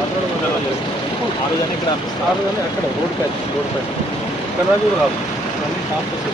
6 గంటలు ఇక్కడ 6 గంటలు అక్కడ రోడ్ ప్యాచ్ ఇక్కడ కూడా రాదు అన్ని కాంప్లెక్స్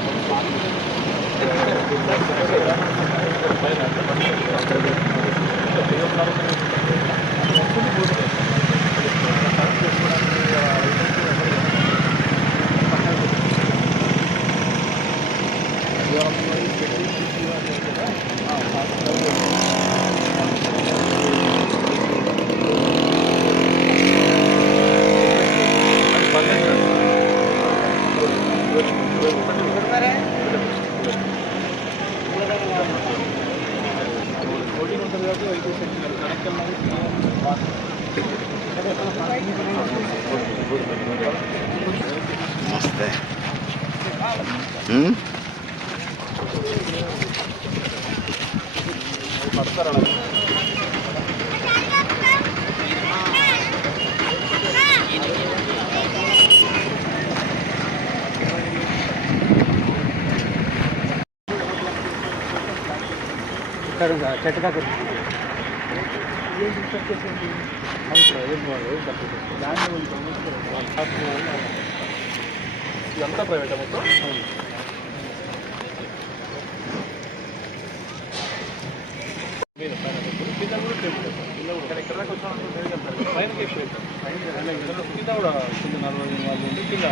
नमस्ते ఇదంతా ప్రైవేట్ మొత్తం ఎక్కడ దాకా వచ్చాను పైనకి కింద కూడా కింద 40 వాళ్ళు ఉండి కింద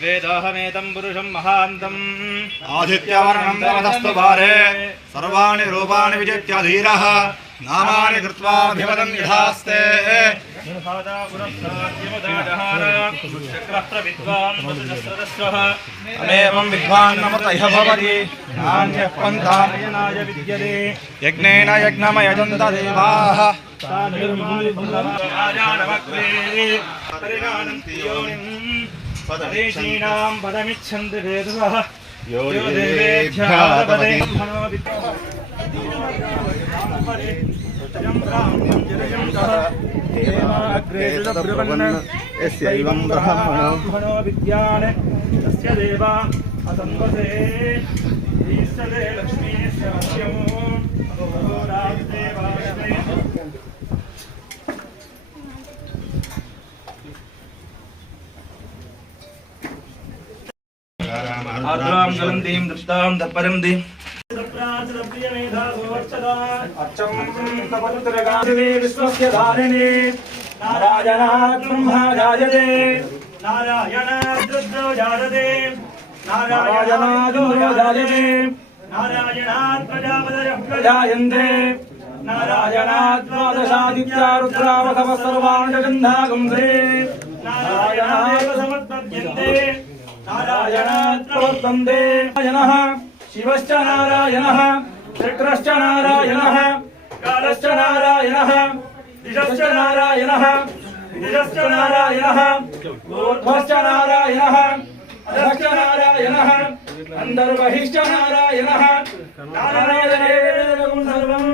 वेदाहमेतं पुरुषं महान्तम् आदित्यवर्णं तमस्तु भारे सर्वाणि रूपाणि विजित्य धीरः नामानि कृत्वाभिवदन् यथास्ते अमेवं विद्वान् नमतः भवति नान्यः पन्थायनाय विद्यते यज्ञेन यज्ञमयजन्त देवाः पदेशीनां पदमिच्छन्ति वेदवः यो देवेभ्यः यस्यैवं ब्रह्मणो विद्यान् तस्य देवा असंवसे ईश्वरे लक्ष्मीस्य वश्यमो अहोरात्रेवास्मै आद्रां गलन्तीं दृष्टां दपरन्तीं अर्चं तपत्रगादिवे विश्वस्य धारिणे नारायणात् ब्रह्मा जायते नारायणात् रुद्रो जायते नारायणात् जायते नारायणात् प्रजापतयः प्रजायन्ते नारायणाद्वादशादित्या रुद्रावधव सर्वाण्डगन्धागुंसे नारायणादेव समत्पद्यन्ते नारायणात् प्रवर्तन्ते नारायणः शिवश्च नारायणः चक्रश्च नारायणः कालश्च नारायणः दिशश्च नारायणः विदिशश्च नारायणः ऊर्ध्वश्च नारायणः अधश्च नारायणः अन्तर्बहिश्च नारायणः नारायणेन सर्वं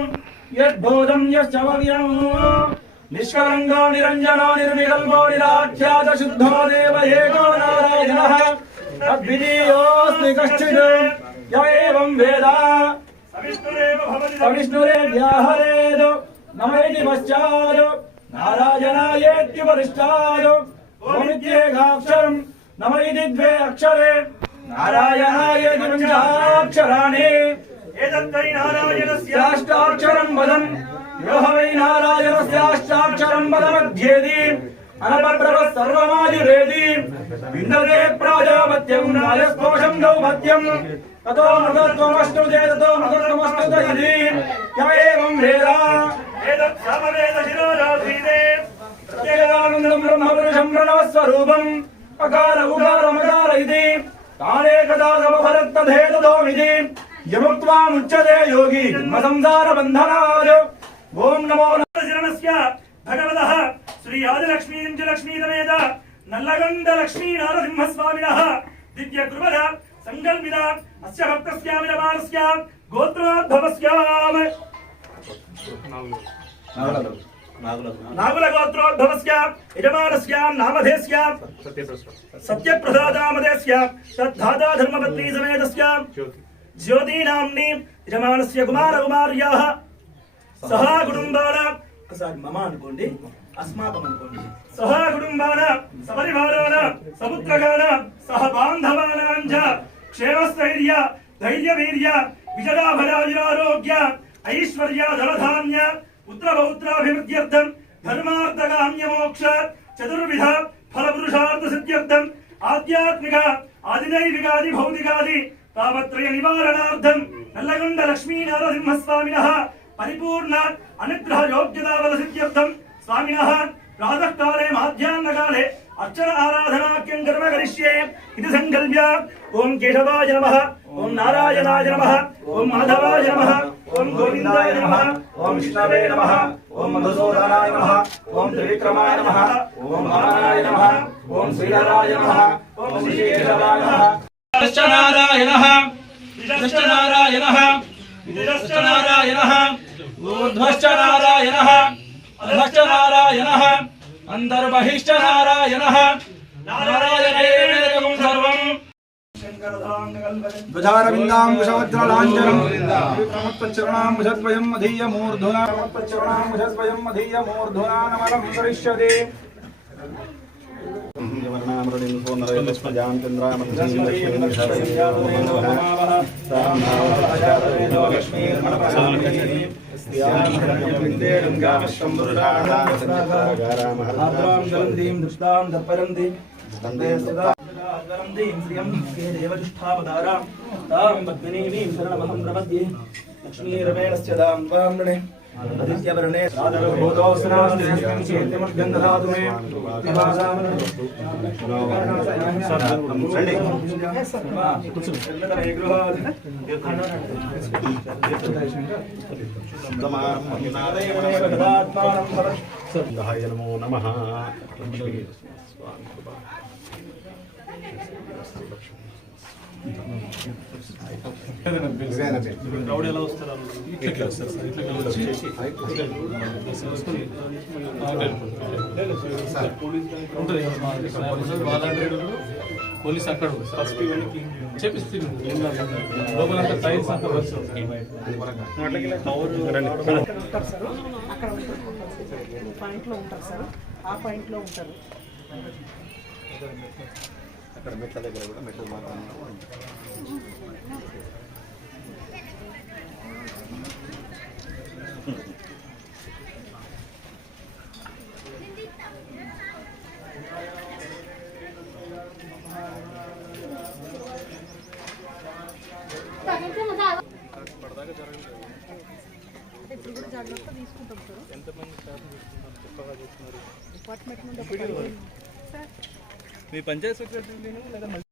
यद्भूतं यश्च भव्यं निष्कलङ्को निरञ्जनो निर्विकल्पो निराख्यात शुद्धो देव एको नारायणः तद्वितीयोऽस्ति कश्चित् य एवं वेद सविष्णुरेव्याहरेत् नमैति पश्चात् नारायणायेत्युपरिष्टात् ओमित्येकाक्षरम् नमैति द्वे अक्षरे नारायणायेति पञ्चाक्षराणि एतद्वै नारायणस्याष्टाक्षरं वदन् यो वै नारायणस्याष्टाक्षरं वदमध्येति अनपप्रभः सर्वमायुरेति विन्दते प्राजापत्यं राजस्पोषं दौपत्यं ततो मृतत्वमश्नुते ततो मृतत्वमश्नुत इति य एवं वेद एतत् समवेदशिरोजाधीते प्रत्यगानन्दं ब्रह्मपुरुषं प्रणवस्वरूपम् अकार उकार मकार इति कालेकदा समभरत्तधेतदोमिति यमुक्त्वा मुच्यते योगी जन्मसंसारबन्धनात् ओं नमो नमः भगवतः श्री आदिलक्ष्मीञ्जलक्ष्मीसमेत नल्लगण्ड लक्ष्मी नारसिंहस्वामिनः दिव्यकृपद संकल्पित अस्य भक्तस्य विरमाणस्य गोत्रोद्भवस्याम् नागुल गोत्रोद्भवस्य यजमानस्य नामधेयस्य सत्यप्रसादामधेयस्य तद्धाता धर्मपत्नी समेतस्य ज्योतिनाम्नि यजमानस्य कुमारकुमार्याः सह कुटुम्बान ఒకసారి మమ అనుకోండి అస్మాకం అనుకోండి సహ కుటుంబాన సపరివారాన సపుత్రగాన సహ బాంధవానాంచ క్షేమస్థైర్య ధైర్యవీర్య విజయాభరాయురారోగ్య ఐశ్వర్య ధనధాన్య పుత్రపౌత్రాభివృద్ధ్యర్థం ధర్మార్థకామ్య మోక్ష చతుర్విధ ఫలపురుషార్థ సిద్ధ్యర్థం ఆధ్యాత్మిక ఆదిదైవికాది భౌతికాది తాపత్రయ నివారణార్థం నల్లగొండ లక్ష్మీనారసింహస్వామినः परिपूर्ण अनुग्रह योग्यता बल सिद्ध्यर्थम स्वामिनः प्रातः काले माध्याह्नकाले अर्चन आराधनाख्यं कर्म करिष्ये इति संकल्प्य ओम केशवाय नमः ओम नारायणाय नमः ओम माधवाय नमः ओम गोविन्दाय नमः ओम विष्णवे नमः ओम मधुसूदनाय नमः ओम त्रिविक्रमाय नमः ओम वामनाय नमः ओम श्रीधराय नमः ओम श्रीकेशवाय नमः नारायणः नारायणः विदिशश्च नारायणः ऊर्ध्वश्च नारायणः अधश्च नारायणः अन्तर्बहिश्च नारायणः नारायणेन सर्वं ध्वजारविन्दाङ्कुशवज्रलाञ्छनं विक्रमत्तचरणाम्बुजद्वयं मधीयमूर्ध्वना चरणाम्बुजद्वयं मधीयमूर्ध्वना नमनं करिष्यते लक्ष्मीरमेणस्य दां वामणे आदित्यवर्णे सादरभूतोऽस्नास्तिमर्गन्धधातु मे नमो नमः క్రౌడ్ ఎలా వస్తారు ఇట్లా వస్తారు సార్ ఇట్లా ఉంటుంది పోలీస్ అక్కడ ఫస్ట్ చేపిస్తుంది లోపలంతా టైల్స్ అంతా వస్తుంది పాయింట్లో ఉంటారు సార్ ఆ పాయింట్లో ఉంటారు అక్కడ మెట్ల దగ్గర కూడా మెట్ల ఇప్పుడు కూడా అదంతా తీసుకుంటాం సార్. ఎంతమంది స్టాఫ్ తీసుకుంటారు, కొత్తగా చేస్తున్నారు? డిపార్ట్మెంట్ నుండి ఒక 15 సార్. మీ పంచాయత్ సెక్రటరీ లేదా మళ్ళీ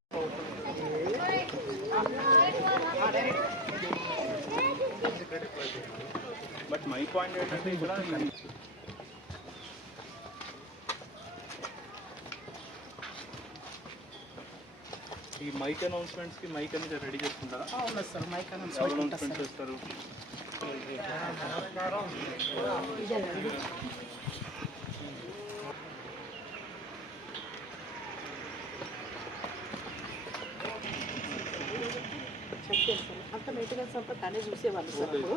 బట్ మై పాయింట్ ఏంటంటే ఇక్కడ ఈ మైక్ అనౌన్స్మెంట్స్కి మైక్ అనేది రెడీ చేసుకుంటారా? అవును సార్, మైక్ ఎవరు అనౌన్స్మెంట్ చేస్తారు? చెక్ చేస్తాను. అంత మెయింటెనెన్స్ అంతా తనే చూసేవాళ్ళు సార్. అప్పుడు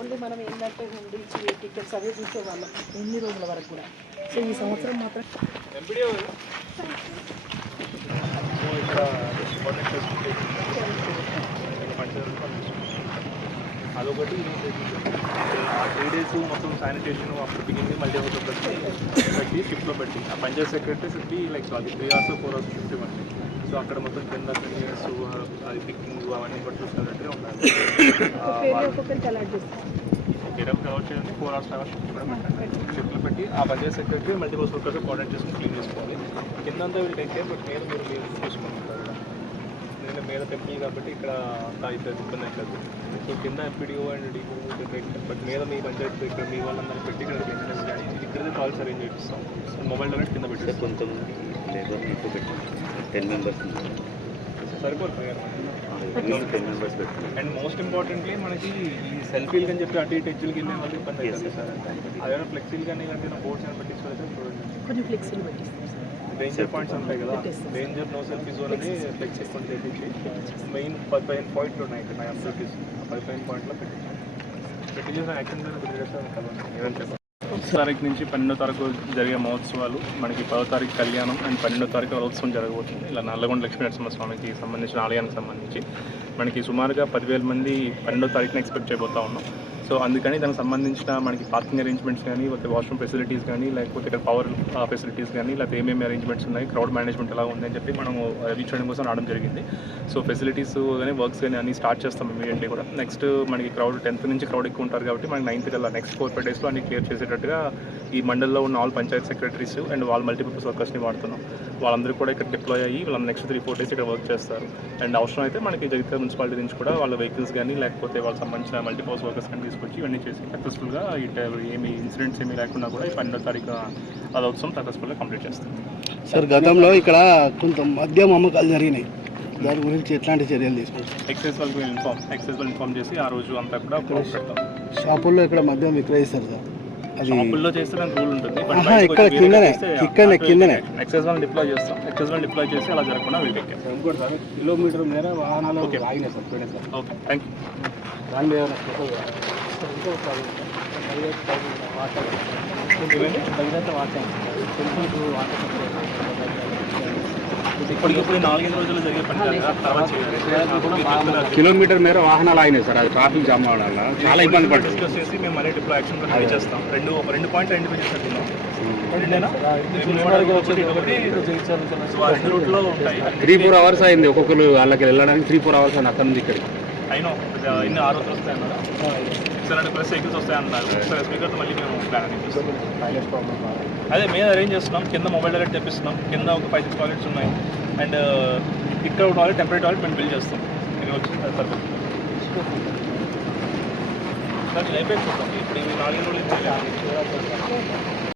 ఓన్లీ మనం ఏంటంటే హుండీచి టికెట్స్ అవే చూసేవాళ్ళం ఎన్ని రోజుల వరకు కూడా. సో ఈ సంవత్సరం మాత్రం ఎంపీడీఓ ఇక్కడ అదొకటి. 3 days మొత్తం శానిటేషన్ అప్పుడు బిగినింగ్ మళ్ళీ ఒక పెట్టి షిఫ్ట్లో పెట్టి ఆ Panchayat secretary should be like అది 3 hours 4 hours షిఫ్ట్ ఇవ్వండి. సో అక్కడ మొత్తం కింద క్లీనర్స్ అది పికింగ్ అవన్నీ కూడా చూసుకున్నట్టుగా ఉండాలి. ఒక్కొక్కరికి అలాట్ చేస్తాం. డబ్బు అలౌట్ చేయండి. 4 hours 5 hours షిఫ్ట్ కూడా పెట్టండి. షిఫ్ట్లో పెట్టి ఆ Panchayat secretary multiple workers coordinate చేసుకుని క్లీన్ చేసుకోవాలి. కిందంతా వీళ్ళు టేక్ కేర్, బట్ మీరు చూసుకుంటారు. నేను మీద పెట్టి కాబట్టి ఇక్కడ అవుతుంది ఇబ్బంది అవుతుంది. సో కింద ఎంపీడీఓ అండ్ డీఓ బట్ మీద మీ పంచాయతీ ఇక్కడ మీ వాళ్ళందరూ పెట్టి ఇక్కడ మెయింటెనెన్స్ కానీ ఇక్కడే కాల్స్ అరేంజ్ చేపిస్తాం. మొబైల్ డైరెక్ట్ కింద పెట్టి కొంతమంది లేబర్ ఎక్కువ పెట్టాం 10 members సరిపోతుంది. 10 members పెట్టాం. అండ్ మోస్ట్ ఇంపార్టెంట్లీ మనకి ఈ సెల్ఫీలు అని చెప్పి అటు ఇటు హెచ్చులకి వెళ్ళే వాళ్ళు ఇబ్బంది అవుతుంది సార్. అదేమైనా ఫ్లెక్సీలు కానీ ఇలాంటి బోర్డ్స్ అని పట్టించుకోవాలి చూడండి. కొంచెం ఫ్లెక్సీలు పెట్టిస్తాం సార్. డేంజర్ పాయింట్స్ ఉంటాయి కదా, డేంజర్ నో సెల్ఫీ జోన్ అని ఫ్లెక్స్ చేసుకొని చేపించి మెయిన్ 15 పాయింట్లు ఉన్నాయి ఇక్కడ నా అబ్జర్వ్ ఆ 15 పాయింట్లో పెట్టించేసిన యాక్షన్ కలవండి. 1 తారీఖు నుంచి 12వ తారీఖు జరిగే మహోత్సవాలు మనకి 10వ తారీఖు కళ్యాణం అండ్ 12వ తారీఖు రథోత్సవం జరగబోతుంది. ఇలా నల్లగొండ లక్ష్మీనరసింహ స్వామికి సంబంధించిన ఆలయానికి సంబంధించి మనకి సుమారుగా 10,000 మంది 12వ తారీఖున ఎక్స్పెక్ట్ చేయబోతా ఉన్నాం. సో అందుకని దానికి సంబంధించిన మనకి పార్కింగ్ అరేంజ్మెంట్స్ కానీ, లేకపోతే వాష్రూమ్ ఫెసిలిటీస్ కానీ, లేకపోతే ఇక్కడ పవర్ ఫెసిలిటీస్ కానీ, లేకపోతే ఏమేమి అరేంజ్మెంట్స్ ఉన్నాయి, క్రౌడ్ మేనేజ్మెంట్ ఎలా ఉంది అని చెప్పి మనం రీచ్ చేయడం కోసం రావడం జరిగింది. సో ఫెసిలిటీస్ కానీ వర్క్స్ కానీ అన్ని స్టార్ట్ చేస్తాం ఇమీడియట్లీ కూడా. నెక్స్ట్ మనకి క్రౌడ్ 10th నుంచి క్రౌడ్ ఎక్కువ ఉంటారు కాబట్టి మనకి 9th కల్లా నెక్స్ట్ 4-5 daysలో అన్ని క్లియర్ చేసేటట్టుగా ఈ మండల్లో ఉన్న ఆల్ పంచాయత్ సెక్రటరీస్ అండ్ వాళ్ళ మల్టీపర్పస్ వర్కర్స్ని వాడుతున్నాం. వాళ్ళందరూ కూడా ఇక్కడ డిప్లాయ్ అయ్యి వాళ్ళ నెక్స్ట్ 3-4 days ఇక్కడ వర్క్ చేస్తారు. అండ్ అవసరం అయితే మనకి జగిత్యాల మున్సిపాలిటీ నుంచి కూడా వాళ్ళ వెహికల్స్ కానీ, లేకపోతే వాళ్ళకి సంబంధించిన మల్టీపర్పస్ వర్కర్స్ కానీ తీసుకొచ్చి ఇవన్నీ చేసి సక్సెస్ఫుల్గా ఏమి ఇన్సిడెంట్స్ ఏమీ లేకుండా కూడా ఈ 12వ తారీఖు రథోత్సవం సక్సెస్ఫుల్గా కంప్లీట్ చేస్తాం. సార్ గతంలో ఇక్కడ కొంత మద్యం అమ్మకాలు జరిగినాయి, దాని గురించి ఎట్లాంటి చర్యలు తీసుకుంటారు? ఎక్సైజ్ వాళ్ళకి ఇన్ఫార్మ్ చేసి ఆ రోజు అంతా కూడా క్లోజ్ పెడతాం. షాపుల్లో ఇక్కడ మద్యం విక్రయిస్తారు సార్, అది షాపుల్లో చేస్తే దానికి రూల్ ఉంటుంది. ఇక్కడ కిందనే ఎక్సైజ్ వాళ్ళని డిప్లాయ్ చేస్తాం. ఎక్సైజ్ వాళ్ళని డిప్లాయ్ చేసి అలా జరగకుండా వీళ్ళకి. ఇంకోటి సార్, కిలోమీటర్ మేర వాహనాలు ఆగినాయి సార్, పోయినాయి సార్. Okay, thank you. దాని మీద ఏమైనా స్పెషల్ ఇప్పటికిప్పుడు 4-5 రోజులు జరిగే పని కాదు కదా, తర్వాత చేయాలి. కిలోమీటర్ మేర వాహనాలు ఆగినాయి సార్, అది ట్రాఫిక్ జామ్ అవడం వల్ల చాలా ఇబ్బంది పడుతుంది. డిస్కస్ చేసి మేము మళ్ళీ డిప్లో యాక్షన్ ట్రై చేస్తాం. 2 పాయింట్ ఐడెంటిఫై చేస్తున్నాం. రూట్లో ఉంటాయి. 3-4 hours అయింది ఒక్కొక్కరు వాళ్ళకి వెళ్ళడానికి. 3-4 hours అని అక్కడ నుంచి ఇక్కడికి. అయినా ఇన్ని 6 రోజులు వస్తాయి అన్నారు. ఒకసారి ప్లస్ సైకిల్స్ వస్తాయన్నారు. ఒకసారి స్పీకర్తో మళ్ళీ మేము ప్లాన్ అదే మేము అరేంజ్ చేస్తున్నాం. కింద మొబైల్ డైరెక్ట్ తెప్పిస్తున్నాం. కింద ఒక 5-6 టాయిలెట్స్ ఉన్నాయి. అండ్ ఇక్కడ ఒక టాయిలెట్, టెంపరీ టాయిలెట్ మేము బిల్డ్ చేస్తాం. ఇక్కడ వచ్చి దాన్ని అయిపోయి చూద్దాం. ఇప్పుడు 4 రోజులు